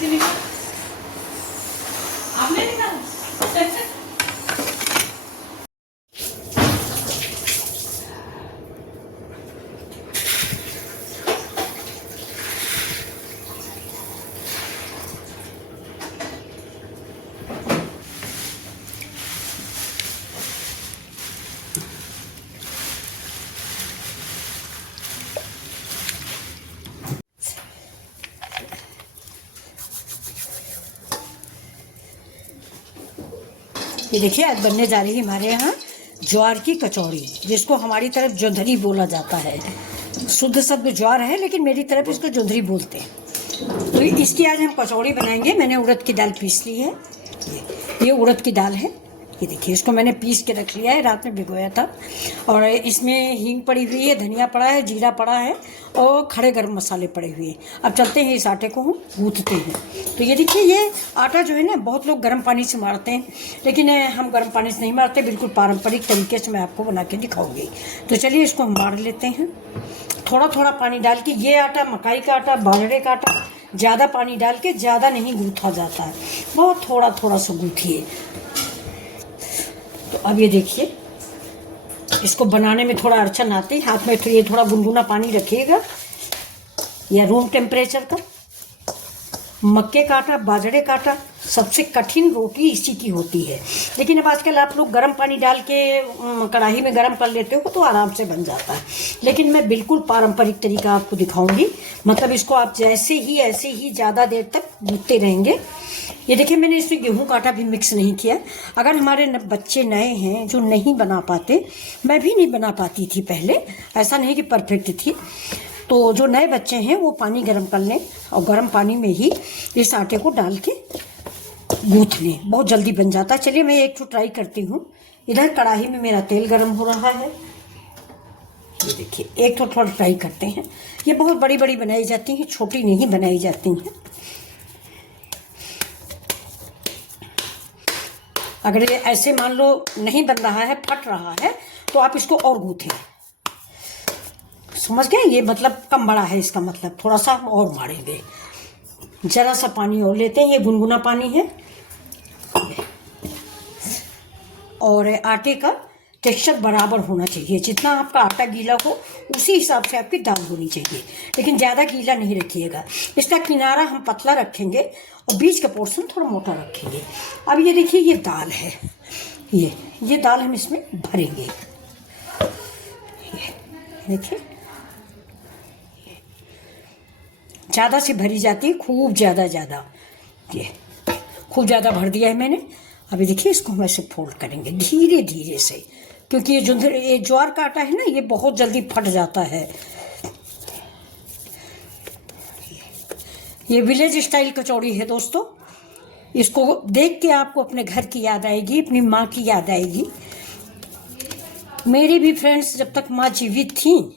ऐसे निकाल, आपने निकाला। ये देखिए आज बनने जा रही है हमारे यहाँ ज्वार की कचौड़ी, जिसको हमारी तरफ जोंधरी बोला जाता है। शुद्ध शब्द ज्वार है, लेकिन मेरी तरफ इसको जोंधरी बोलते हैं। तो इसकी आज हम कचौड़ी बनाएंगे। मैंने उड़द की दाल पीस ली है। ये उड़द की दाल है। ये देखिए, इसको मैंने पीस के रख लिया है, रात में भिगोया था। और इसमें हींग पड़ी हुई है, धनिया पड़ा है, जीरा पड़ा है और खड़े गरम मसाले पड़े हुए हैं। अब चलते हैं, इस आटे को हम गूंथते हैं। तो ये देखिए, ये आटा जो है ना, बहुत लोग गर्म पानी से मारते हैं, लेकिन हम गर्म पानी से नहीं मारते। बिल्कुल पारंपरिक तरीके से मैं आपको बना के दिखाऊंगी। तो चलिए इसको हम मार लेते हैं, थोड़ा थोड़ा पानी डाल के। ये आटा मकाई का आटा, बाजरे का आटा, ज़्यादा पानी डाल के ज़्यादा नहीं गूँथा जाता है, बहुत थोड़ा थोड़ा सा गूँथिए। तो अब ये देखिए, इसको बनाने में थोड़ा अड़चन आती है। हाथ में ये थोड़ा गुनगुना पानी रखिएगा, या रूम टेम्परेचर का। मक्के का आटा, बाजरे का आटा, सबसे कठिन रोटी इसी की होती है। लेकिन अब आजकल आप लोग गर्म पानी डाल के कढ़ाई में गर्म कर लेते हो तो आराम से बन जाता है। लेकिन मैं बिल्कुल पारंपरिक तरीका आपको दिखाऊंगी। मतलब इसको आप जैसे ही ऐसे ही ज़्यादा देर तक गूंथते रहेंगे। ये देखिए, मैंने इसमें गेहूं का आटा भी मिक्स नहीं किया। अगर हमारे बच्चे नए हैं जो नहीं बना पाते, मैं भी नहीं बना पाती थी पहले, ऐसा नहीं कि परफेक्ट थी, तो जो नए बच्चे हैं वो पानी गर्म कर लें और गर्म पानी में ही इस आटे को डाल के गूंथ लें, बहुत जल्दी बन जाता है। चलिए मैं एक तो ट्राई करती हूँ। इधर कढ़ाई में मेरा तेल गर्म हो रहा है। ये देखिए, एक तो थोड़ा ट्राई करते हैं। ये बहुत बड़ी बड़ी बनाई जाती हैं, छोटी नहीं बनाई जाती हैं। अगर ये ऐसे मान लो नहीं बन रहा है, फट रहा है, तो आप इसको और गूंथें। समझ गए? ये मतलब कम बड़ा है, इसका मतलब थोड़ा सा हम और मारेंगे। जरा सा पानी और लेते हैं, ये गुनगुना पानी है। और आटे का टेक्सचर बराबर होना चाहिए। जितना आपका आटा गीला हो उसी हिसाब से आपकी दाल होनी चाहिए, लेकिन ज़्यादा गीला नहीं रखिएगा। इसका किनारा हम पतला रखेंगे और बीच का पोर्शन थोड़ा मोटा रखेंगे। अब ये देखिए, ये दाल है, ये दाल हम इसमें भरेंगे। देखिए, ज़्यादा से भरी जाती है, खूब ज़्यादा। ये खूब ज़्यादा भर दिया है मैंने। अभी देखिए, इसको हम ऐसे फोल्ड करेंगे धीरे धीरे से, क्योंकि ये ज्वार का आटा है ना, ये बहुत जल्दी फट जाता है। ये विलेज स्टाइल कचौड़ी है दोस्तों। इसको देख के आपको अपने घर की याद आएगी, अपनी माँ की याद आएगी। मेरी भी फ्रेंड्स जब तक माँ जीवित थी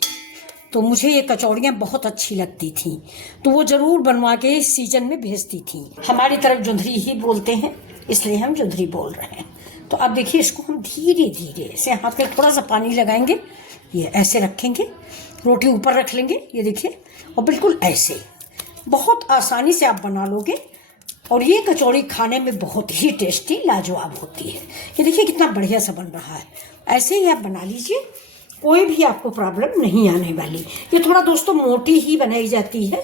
तो मुझे ये कचौड़ियाँ बहुत अच्छी लगती थी, तो वो ज़रूर बनवा के इस सीजन में भेजती थी। हमारी तरफ जोंधरी ही बोलते हैं, इसलिए हम जोंधरी बोल रहे हैं। तो अब देखिए, इसको हम धीरे धीरे से हाथ में थोड़ा सा पानी लगाएंगे, ये ऐसे रखेंगे, रोटी ऊपर रख लेंगे, ये देखिए, और बिल्कुल ऐसे बहुत आसानी से आप बना लोगे। और ये कचौड़ी खाने में बहुत ही टेस्टी लाजवाब होती है। ये देखिए कितना बढ़िया सा बन रहा है। ऐसे ही आप बना लीजिए, कोई भी आपको प्रॉब्लम नहीं आने वाली। ये थोड़ा दोस्तों मोटी ही बनाई जाती है,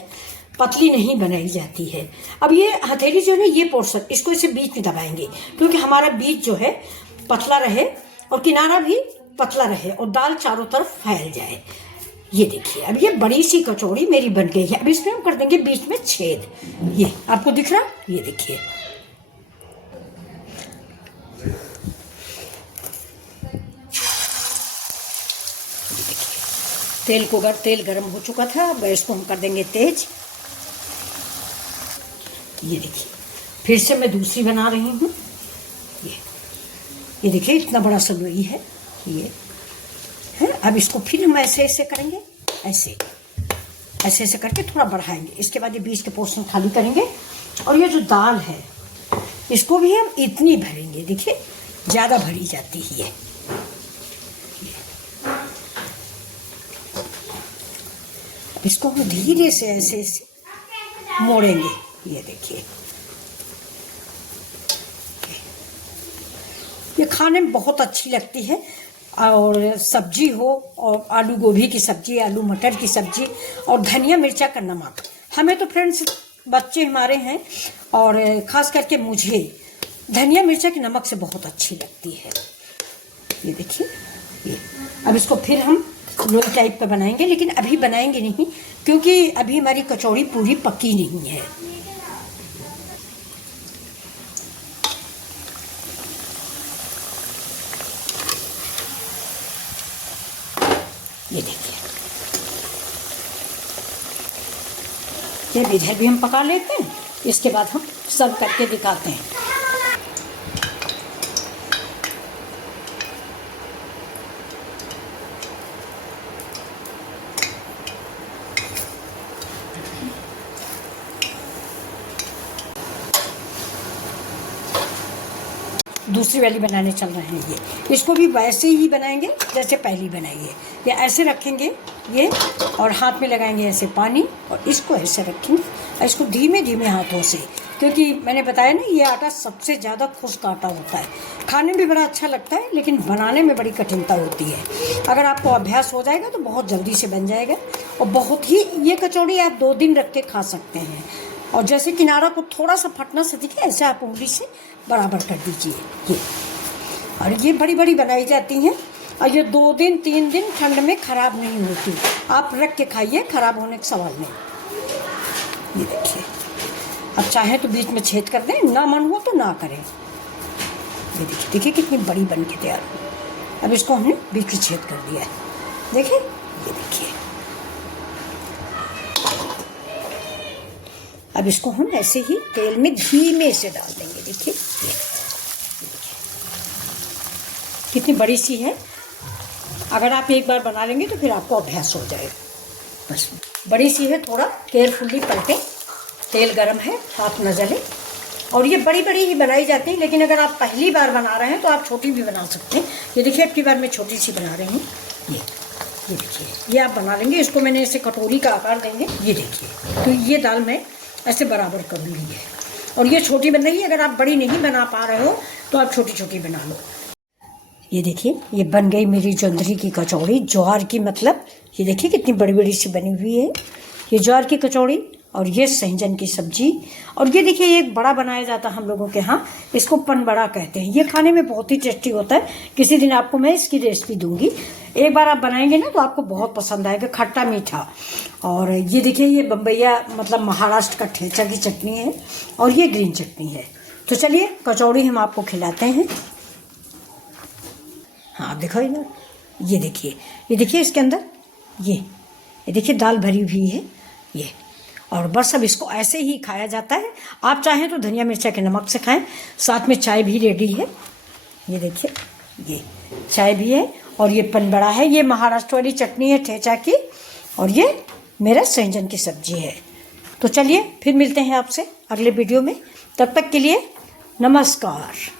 पतली नहीं बनाई जाती है। अब ये हथेली जो है ना, ये पोर्शन इसको इसे बीच में दबाएंगे, क्योंकि हमारा बीच जो है पतला रहे और किनारा भी पतला रहे और दाल चारों तरफ फैल जाए। ये देखिए, अब ये बड़ी सी कचौड़ी मेरी बन गई है। अब इसमें हम कर देंगे बीच में छेद। ये आपको दिख रहा, ये देखिए। तेल गरम हो चुका था। अब इसको हम कर देंगे तेज। ये देखिए, फिर से मैं दूसरी बना रही हूँ। ये देखिए, इतना बड़ा सा लोई है ये है। अब इसको फिर हम ऐसे ऐसे करेंगे, ऐसे ऐसे करके थोड़ा बढ़ाएंगे। इसके बाद ये बीच के पोर्शन खाली करेंगे। और ये जो दाल है, इसको भी हम इतनी भरेंगे। देखिए, ज़्यादा भरी जाती है। इसको हम धीरे से ऐसे मोड़ेंगे। ये देखिए, ये खाने में बहुत अच्छी लगती है। और सब्जी हो, और आलू गोभी की सब्जी, आलू मटर की सब्जी, और धनिया मिर्चा का नमक। हमें तो फ्रेंड्स, बच्चे हमारे हैं और ख़ास करके मुझे धनिया मिर्चा की नमक से बहुत अच्छी लगती है। ये देखिए, ये अब इसको फिर हम लोई टाइप का बनाएंगे, लेकिन अभी बनाएंगे नहीं क्योंकि अभी हमारी कचौड़ी पूरी पकी नहीं है। ये देखिए, ये इधर भी हम पका लेते हैं, इसके बाद हम सर्व करके दिखाते हैं। दूसरी वाली बनाने चल रहे हैं। ये इसको भी वैसे ही बनाएंगे जैसे पहली बनाई है। ये ऐसे रखेंगे ये, और हाथ में लगाएंगे ऐसे पानी, और इसको ऐसे रखेंगे और इसको धीमे धीमे हाथों से, क्योंकि मैंने बताया ना ये आटा सबसे ज़्यादा खुश्क आटा होता है। खाने में भी बड़ा अच्छा लगता है, लेकिन बनाने में बड़ी कठिनता होती है। अगर आपको अभ्यास हो जाएगा तो बहुत जल्दी से बन जाएगा, और बहुत ही, ये कचौड़ी आप 2 दिन रख के खा सकते हैं। और जैसे किनारा को थोड़ा सा फटना से दिखे, ऐसे आप उंगली से बराबर कर दीजिए ये। और ये बड़ी बड़ी बनाई जाती हैं, और ये 2 दिन 3 दिन ठंड में ख़राब नहीं होती। आप रख के खाइए, ख़राब होने का सवाल नहीं। ये देखिए, अब चाहे तो बीच में छेद कर दें, ना मन हो तो ना करें। ये देखिए, देखिए कितनी बड़ी बन के तैयार हुई। अब इसको हमने बीच में छेद कर दिया है। देखिए, ये देखिए, अब इसको हम ऐसे ही तेल में धीमे से डाल देंगे। देखिए, ये कितनी बड़ी सी है। अगर आप एक बार बना लेंगे तो फिर आपको अभ्यास हो जाएगा। बस बड़ी सी है, थोड़ा केयरफुली पलटें, तेल गरम है, हाथ न जले। और ये बड़ी बड़ी ही बनाई जाती है, लेकिन अगर आप पहली बार बना रहे हैं तो आप छोटी भी बना सकते हैं। ये देखिए, अब की बार मैं छोटी सी बना रही हूँ। ये देखिए, ये आप बना लेंगे। इसको मैंने ऐसे कटोरी का आकार देंगे। ये देखिए, तो ये दाल मैं ऐसे बराबर करूँगी है। और ये छोटी बन रही है, अगर आप बड़ी नहीं बना पा रहे हो तो आप छोटी छोटी बना लो। ये देखिए, ये बन गई मेरी जोंधरी की कचौड़ी, ज्वार की, मतलब ये देखिए कितनी बड़ी बड़ी सी बनी हुई है। ये ज्वार की कचौड़ी, और ये सहजन की सब्जी। और ये देखिए, एक बड़ा बनाया जाता है हम लोगों के यहाँ, इसको पन बड़ा कहते हैं। ये खाने में बहुत ही टेस्टी होता है। किसी दिन आपको मैं इसकी रेसिपी दूंगी। एक बार आप बनाएंगे ना तो आपको बहुत पसंद आएगा, खट्टा मीठा। और ये देखिए, ये बम्बैया मतलब महाराष्ट्र का ठेचा की चटनी है, और ये ग्रीन चटनी है। तो चलिए कचौड़ी हम आपको खिलाते हैं। हाँ देखो इधर, ये देखिए इसके अंदर ये देखिए दाल भरी हुई है ये। और बस अब इसको ऐसे ही खाया जाता है। आप चाहें तो धनिया मिर्चा के नमक से खाएं। साथ में चाय भी रेडी है। ये देखिए, ये चाय भी है, और ये पन बड़ा है, ये महाराष्ट्र वाली चटनी है ठेचा की, और ये मेरा सहजन की सब्जी है। तो चलिए फिर मिलते हैं आपसे अगले वीडियो में। तब तक के लिए नमस्कार।